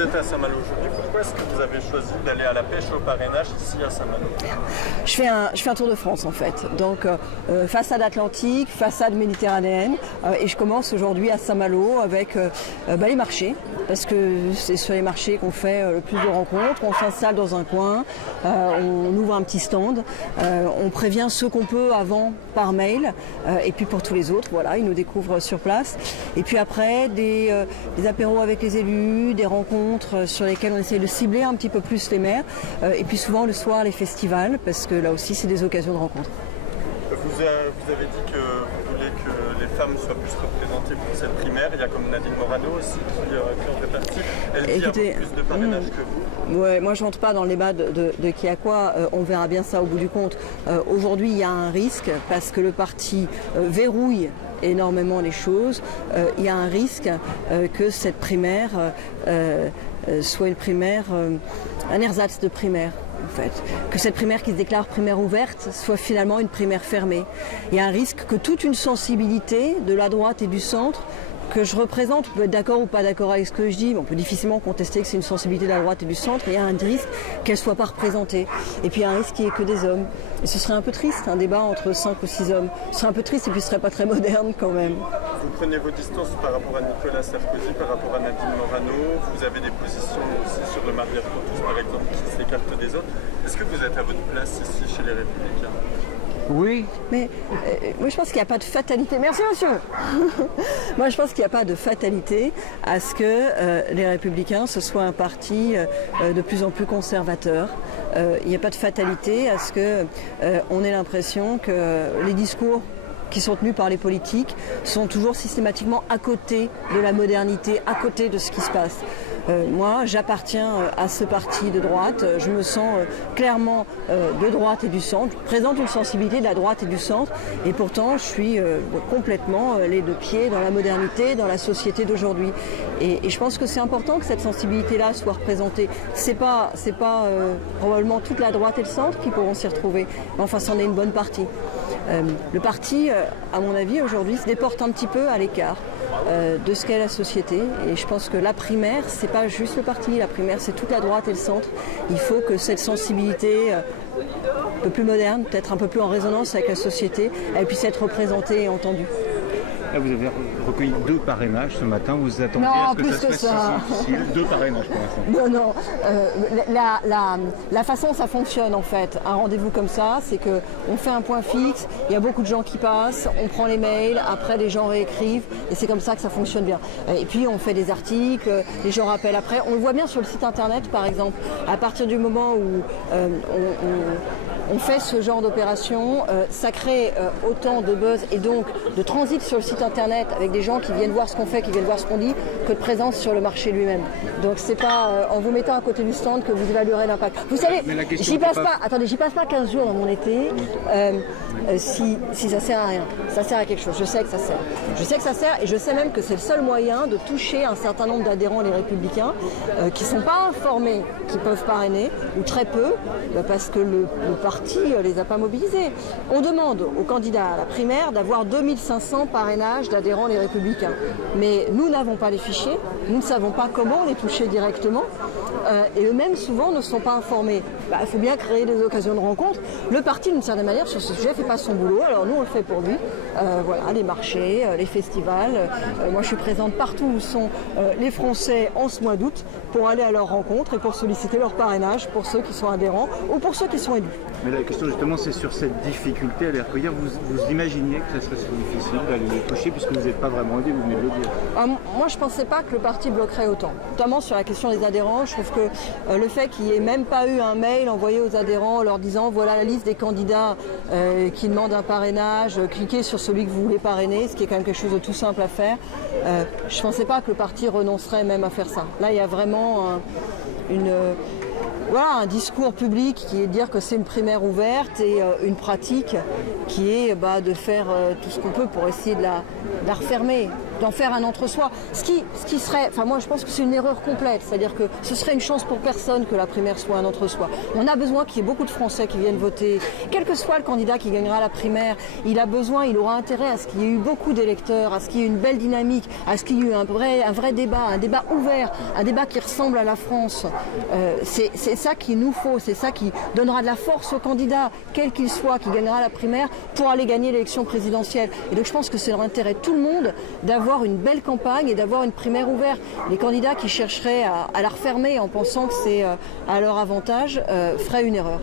Vous êtes à Saint-Malo aujourd'hui, pourquoi est-ce que vous avez choisi d'aller à la pêche au parrainage ici à Saint-Malo? Je fais un tour de France en fait, donc façade atlantique, façade méditerranéenne, et je commence aujourd'hui à Saint-Malo avec les marchés, parce que c'est sur les marchés qu'on fait le plus de rencontres, on s'installe dans un coin, on ouvre un petit stand, on prévient ceux qu'on peut avant par mail, et puis pour tous les autres, voilà, ils nous découvrent sur place. Et puis après, des apéros avec les élus, des rencontres sur lesquelles on essaie de cibler un petit peu plus les maires, et puis souvent le soir les festivals, parce que là aussi c'est des occasions de rencontre. Vous avez dit que vous voulez que les femmes soient plus représentées pour cette primaire. Il y a comme Nadine Morano aussi qui en fait partie. Elle dit un peu plus de parrainage que vous. Ouais, moi je ne rentre pas dans le débat de qui a quoi, on verra bien ça au bout du compte. Aujourd'hui il y a un risque parce que le parti verrouille énormément les choses. Il y a un risque que cette primaire soit une primaire, un ersatz de primaire. En fait, que cette primaire qui se déclare primaire ouverte soit finalement une primaire fermée. Il y a un risque que toute une sensibilité de la droite et du centre que je représente, on peut être d'accord ou pas d'accord avec ce que je dis, mais on peut difficilement contester que c'est une sensibilité de la droite et du centre, et il y a un risque qu'elle ne soit pas représentée. Et puis il y a un risque qu'il n'y ait que des hommes. Et ce serait un peu triste, un débat entre 5 ou 6 hommes. Ce serait un peu triste et puis ce ne serait pas très moderne quand même. Vous prenez vos distances par rapport à Nicolas Sarkozy, par rapport à Nadine Morano, vous avez des positions aussi sur le mariage pour tous par exemple qui s'écartent des autres. Est-ce que vous êtes à votre place ici chez les Républicains? Oui. Mais moi je pense qu'il n'y a pas de fatalité. Merci monsieur. Moi je pense qu'il n'y a pas de fatalité à ce que les Républicains ce soit un parti de plus en plus conservateur. Il n'y a pas de fatalité à ce que on ait l'impression que les discours qui sont tenus par les politiques sont toujours systématiquement à côté de la modernité, à côté de ce qui se passe. Moi, j'appartiens à ce parti de droite, je me sens clairement de droite et du centre, je présente une sensibilité de la droite et du centre, et pourtant je suis complètement les deux pieds dans la modernité, dans la société d'aujourd'hui. Et je pense que c'est important que cette sensibilité-là soit représentée. C'est pas probablement toute la droite et le centre qui pourront s'y retrouver, mais enfin c'en est une bonne partie. Le parti, à mon avis, aujourd'hui, se déporte un petit peu à l'écart de ce qu'est la société. Et je pense que la primaire, c'est pas juste le parti, la primaire, c'est toute la droite et le centre. Il faut que cette sensibilité un peu plus moderne, peut-être un peu plus en résonance avec la société, elle puisse être représentée et entendue. Là, vous avez recueilli 2 parrainages ce matin. Vous attendiez à ce que ça se fasse difficile. 2 parrainages pour l'instant. Non. La façon ça fonctionne en fait, un rendez-vous comme ça, c'est qu'on fait un point fixe, il y a beaucoup de gens qui passent, on prend les mails, après les gens réécrivent, et c'est comme ça que ça fonctionne bien. Et puis on fait des articles, les gens rappellent après. On le voit bien sur le site internet par exemple, à partir du moment où on fait ce genre d'opération, ça crée autant de buzz et donc de transit sur le site internet avec des gens qui viennent voir ce qu'on fait, qui viennent voir ce qu'on dit, que de présence sur le marché lui-même. Donc c'est pas en vous mettant à côté du stand que vous évaluerez l'impact. Vous savez, j'y passe pas 15 jours dans mon été si ça sert à rien. Ça sert à quelque chose, je sais que ça sert. Je sais que ça sert et je sais même que c'est le seul moyen de toucher un certain nombre d'adhérents les Républicains qui ne sont pas informés, qui peuvent parrainer, ou très peu, parce que le parti les a pas mobilisés. On demande aux candidats à la primaire d'avoir 2500 parrainages d'adhérents les Républicains. Mais nous n'avons pas les fichiers, nous ne savons pas comment les toucher directement, et eux-mêmes souvent ne sont pas informés. Il faut bien créer des occasions de rencontre. Le parti, d'une certaine manière, sur ce sujet, ne fait pas son boulot, alors nous on le fait pour lui. Voilà, les marchés, les festivals. Moi je suis présente partout où sont les Français en ce mois d'août pour aller à leur rencontre et pour solliciter leur parrainage pour ceux qui sont adhérents ou pour ceux qui sont élus. Mais la question justement c'est sur cette difficulté à les recueillir. Vous imaginiez que ça serait si difficile d'aller les toucher puisque vous n'êtes pas vraiment aidé, vous venez de le dire. Moi je ne pensais pas que le parti bloquerait autant. Notamment sur la question des adhérents, je trouve que le fait qu'il n'y ait même pas eu un mail envoyé aux adhérents leur disant voilà la liste des candidats qui demandent un parrainage, cliquez sur celui que vous voulez parrainer, ce qui est quand même quelque chose de tout simple à faire. Je ne pensais pas que le parti renoncerait même à faire ça. Là il y a vraiment un discours public qui est de dire que c'est une primaire ouverte et une pratique qui est de faire tout ce qu'on peut pour essayer de la refermer. d'en faire un entre-soi. Ce qui serait, enfin moi je pense que c'est une erreur complète, c'est-à-dire que ce serait une chance pour personne que la primaire soit un entre-soi. On a besoin qu'il y ait beaucoup de Français qui viennent voter, quel que soit le candidat qui gagnera la primaire, il aura intérêt à ce qu'il y ait eu beaucoup d'électeurs, à ce qu'il y ait une belle dynamique, à ce qu'il y ait eu un vrai débat, un débat ouvert, un débat qui ressemble à la France. C'est ça qu'il nous faut, c'est ça qui donnera de la force au candidat, quel qu'il soit, qui gagnera la primaire pour aller gagner l'élection présidentielle. Et donc je pense que c'est dans l'intérêt de tout le monde d'avoir une belle campagne et d'avoir une primaire ouverte. Les candidats qui chercheraient à la refermer en pensant que c'est à leur avantage feraient une erreur.